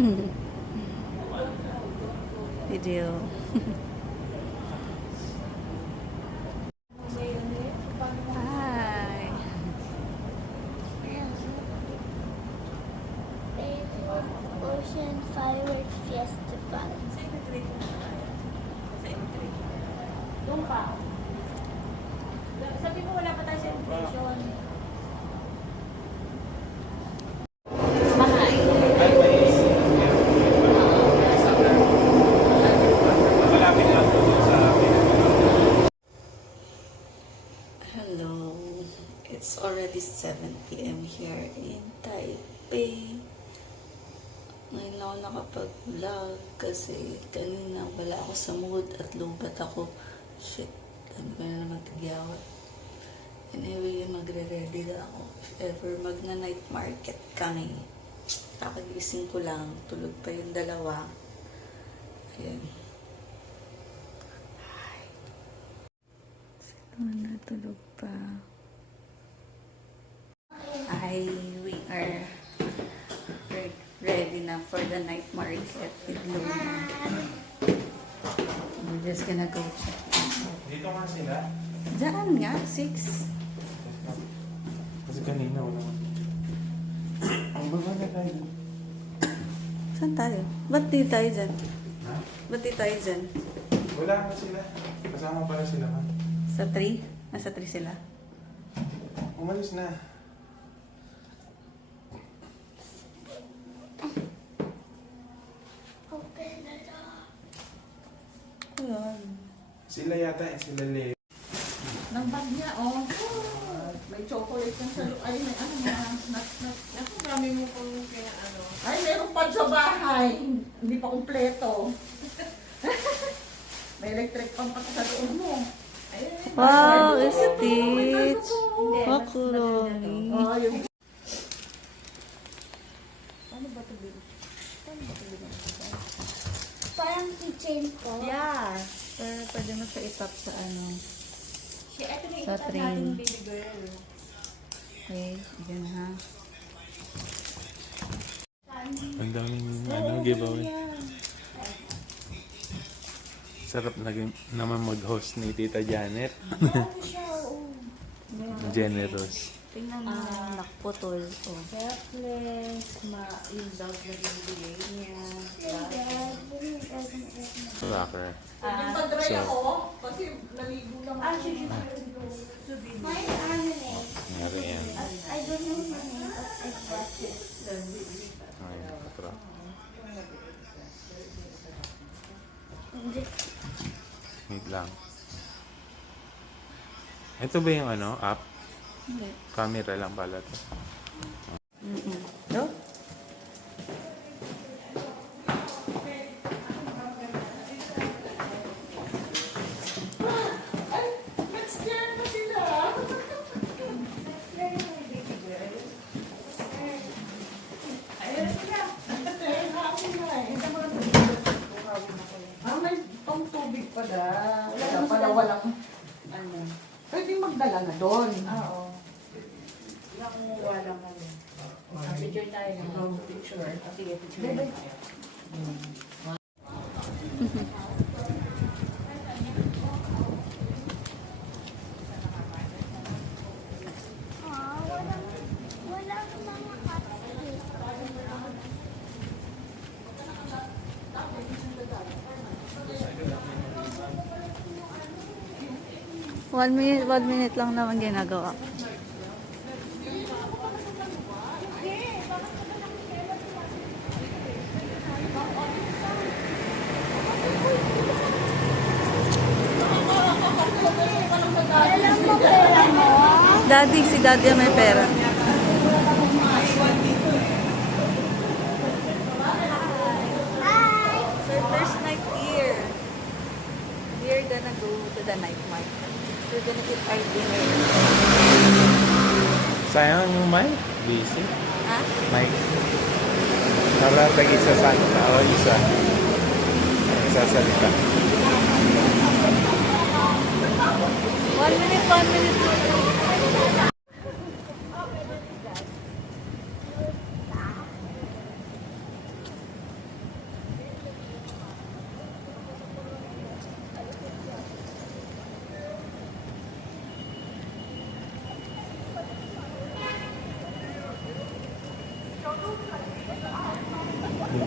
Video. Hi. Ocean Fireworks Festival. Doon pa. Sabi mo wala pa tayo sa invitation. Bahay. Hello. It's already 7 p.m. here in Taipei. Ngayon lang ako nakapag-vlog kasi kanina wala ako sa mood at lubat ako. Shit, dami ko na naman tigyawat. Anyway, magre-ready na ako. If ever magna-night market kami. Kakagising ko lang. Tulog pa yung dalawa. Ayan. Hi. Sino na tulog pa? We are ready na for the night market with Luna. We're just gonna go check. Dito nga sila. Diyan nga, 6. Kasi kanina wala. Ang baba na tayo. Saan tayo? Ba't di tayo dyan? Ha? Ba't di tayo dyan? Wala pa sila. Kasama pala sila man. Sa 3? Nasa 3 sila. Umalis na. Open the door. Ayan. Sila yata eh. Sila Le. Ng bag niya, oh. May chocolate yan sa loob. Ay, may ano mga nut. Ako, marami mo kung kaya ano. Ay, meron pa sa bahay. Hindi pa kumpleto. May electric pump pa sa loob mo. Ayun. Wow, Stitch! Makuroni. Oh, yung... Parang kitchen ko. Yeah. Pero pwede mo siya itap sa ano. Ito na Sa itatag train. natin, baby girl. Okay, dyan ha. Ang daming giveaway. Sarap naman mag-host ni Tita Janet. Generous. Tingnan mo yung nakputol. Oh. Helpless, yung dog na binibigay niya. Rocker. Nagpa-dry ako kasi naligo lang ako. My anime. Ngari yan. I don't know the name, but I watched it. Ay, nakatra. Wait lang. Ito ba yung ano, app? Hindi. Camera lang pala to. No? Nag-scare na sila. Ayun na sila. Happy na eh. May pang tubig pala. Wala pala walang ano. Pwedeng magdala na doon. Oo. Nakuha lang kami. Picture tayo. Picture. Sige, picture tayo. Walang mga cupcake. 1 minute lang naman ginagawa. Alam mo pera mo? Daddy, si Daddy ang may pera. Hi! So first night here. We're gonna go to the night market. We're gonna eat our dinner. Sayang yung mic. Busy. Ha? Mic. Nalatag isa sa o isa. Sasalita. 1 minute.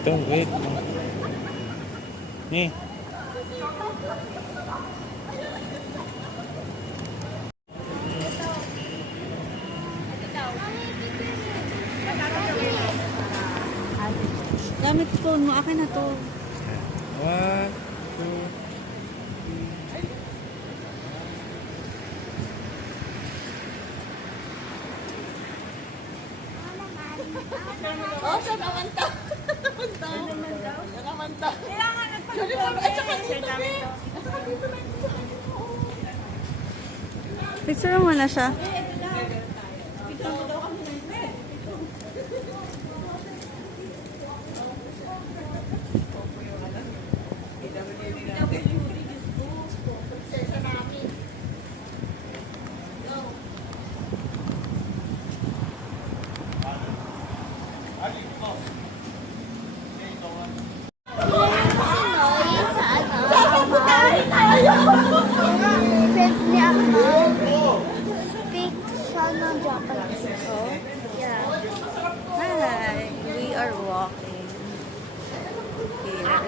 Ito, wait. Eh. Gamit phone mo. Akin na to. 1, 2, Oh, siya naman to. Siya naman to. Kailangan nagpag-vlog. At saka dito, eh. At saka dito lang. Picture mo na siya. Friend niya ako. Speak siya ng Japanese. Yeah. Hi. We are walking here.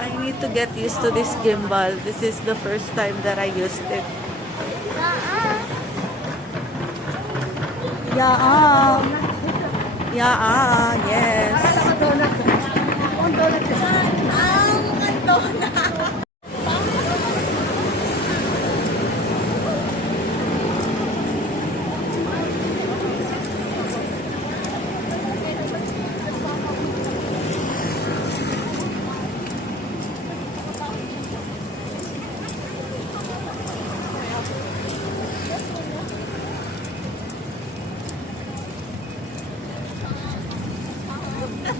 I need to get used to this gimbal. This is the first time that I used it. Yeah. Yeah, yes.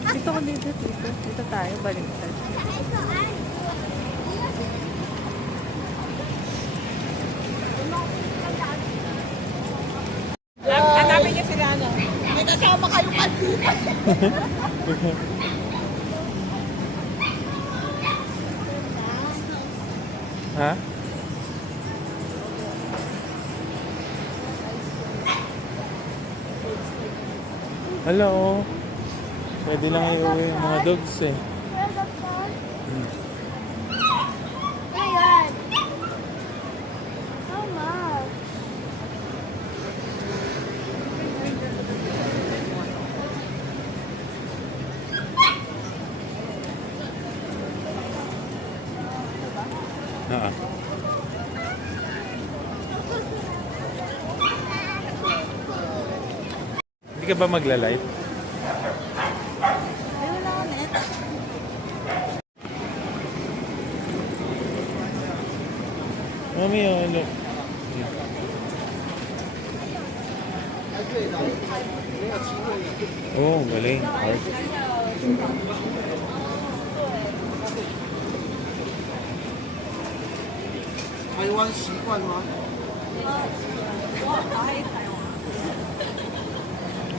Dito ko dito. Dito tayo, baliktad. Hanapin niya sila, ano? May kasama kayo kanina. ha? Hello. Pwede lang iuwi yung mga dogs eh. Where's the phone? Ayan. How much? Ah. Hindi ka ba magla-live? Mami, oh, look. Oh, galing. Art.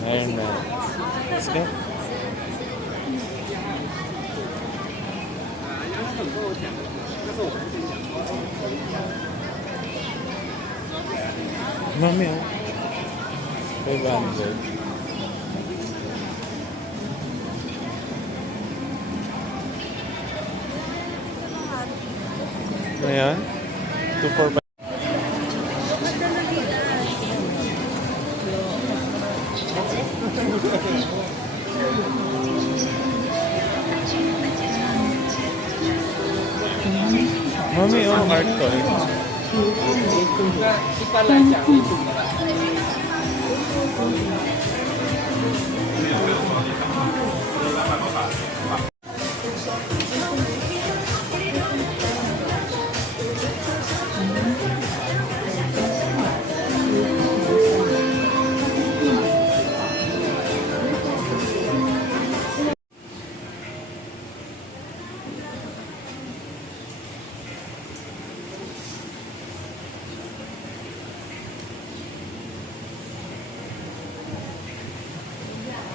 Iron Man. Let's go. Mami, oh. 500. Ayan. 245. Mami, oh, heart toy.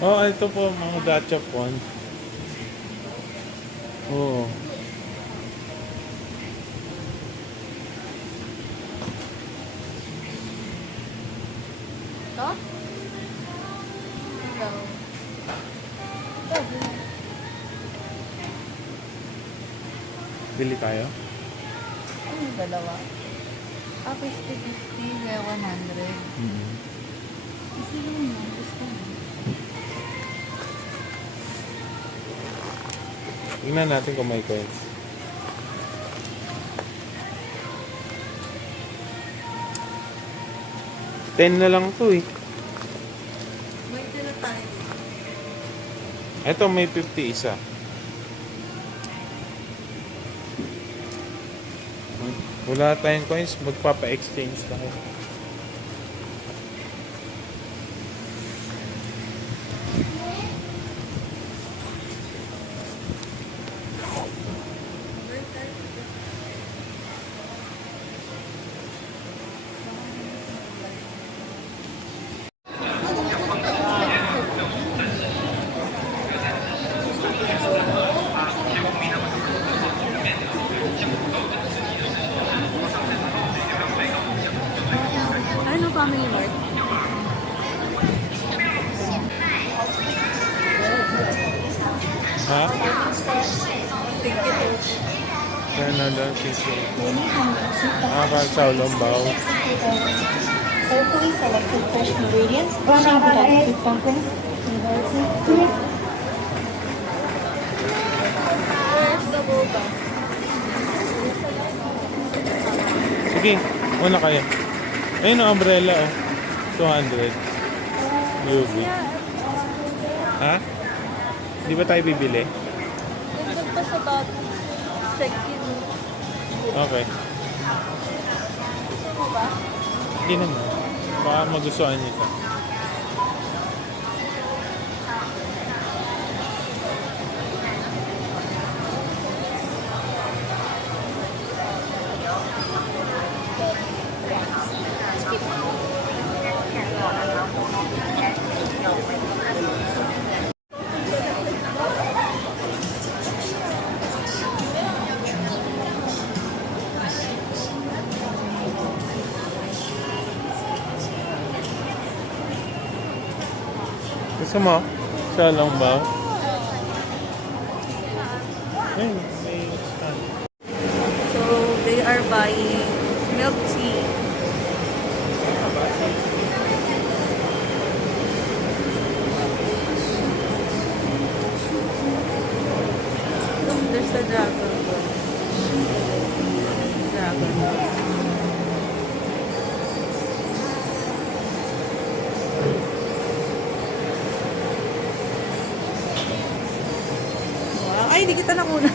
Oh, ito po, mga gachapon. Oo. Ito? Ito. Ito. Bili tayo? Ano dalawa? 50-50, kaya 100. Mm. Kasi yun, gusto mo. Tingnan natin kung may coins. $10 na lang to eh. May tira tayo. Ito may 50 isa. Wala tayong coins, magpapa-exchange tayo. Ano family mart? Ha? Thank you. Kaya na sisi. Nakakasawlong Carefully selected fresh ingredients, brushing protected with pumpkin. Where's the boba? Sige, una kayo. Ayun ang umbrella oh. 200. UV. Ha? Di ba tayo bibili? Nandun pa sa bag. Check in. Okay. Gusto mo ba? Hindi naman. Baka magustuhan niyo ito. Gusto mo? Siya lang ba? Ayun, may stand. So, they are buying milk tea. Look, there's a dragon boat. Dragon. Wow. Ay, hindi kita nakuna.